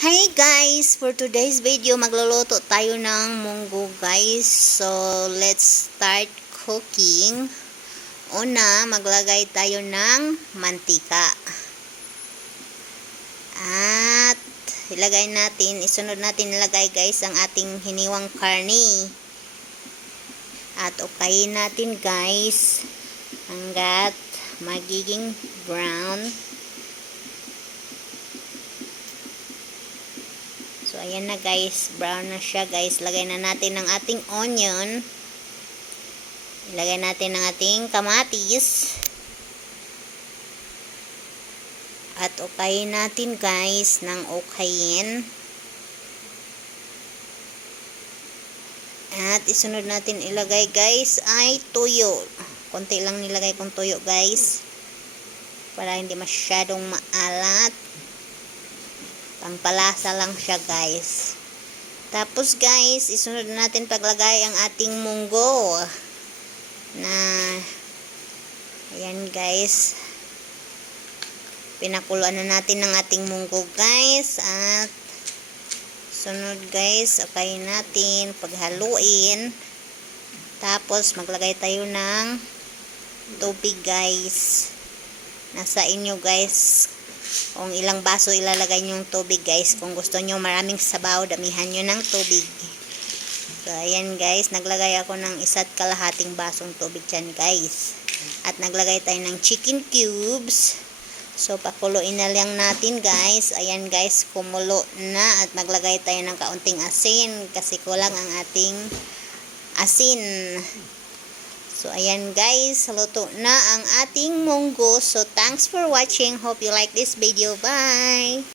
Hi guys! For today's video, magluluto tayo ng munggo guys. So, let's start cooking. Una, maglagay tayo ng mantika. At, ilagay natin, isunod natin ilagay guys ang ating hiniwang karni. At, ukayin natin guys hanggat magiging brown. So, ayan na guys. Brown na siya guys. Lagay na natin ang ating onion. Ilagay natin ang ating kamatis. At ukayin natin guys ng ukayin. At isunod natin ilagay guys ay tuyo. Konti lang nilagay kong tuyo guys. Para hindi masyadong maalat. Pangpalasa lang siya, guys. Tapos, guys, isunod natin paglagay ang ating munggo. Na, ayan, guys. Pinakuluan na natin ng ating munggo, guys. At, sunod, guys, okay natin paghaluin. Tapos, maglagay tayo ng tubig, guys. Nasa inyo, guys, kung ilang baso ilalagay nyo yung tubig guys. Kung gusto nyo maraming sabaw, damihan nyo ng tubig. So, ayan guys. Naglagay ako ng isa't kalahating basong tubig dyan guys. At naglagay tayo ng chicken cubes. So, pakuluin na lang natin guys. Ayan guys, kumulo na. At maglagay tayo ng kaunting asin. Kasi kulang ang ating asin. So, ayan guys, luto na ang ating munggo. So, thanks for watching. Hope you like this video. Bye!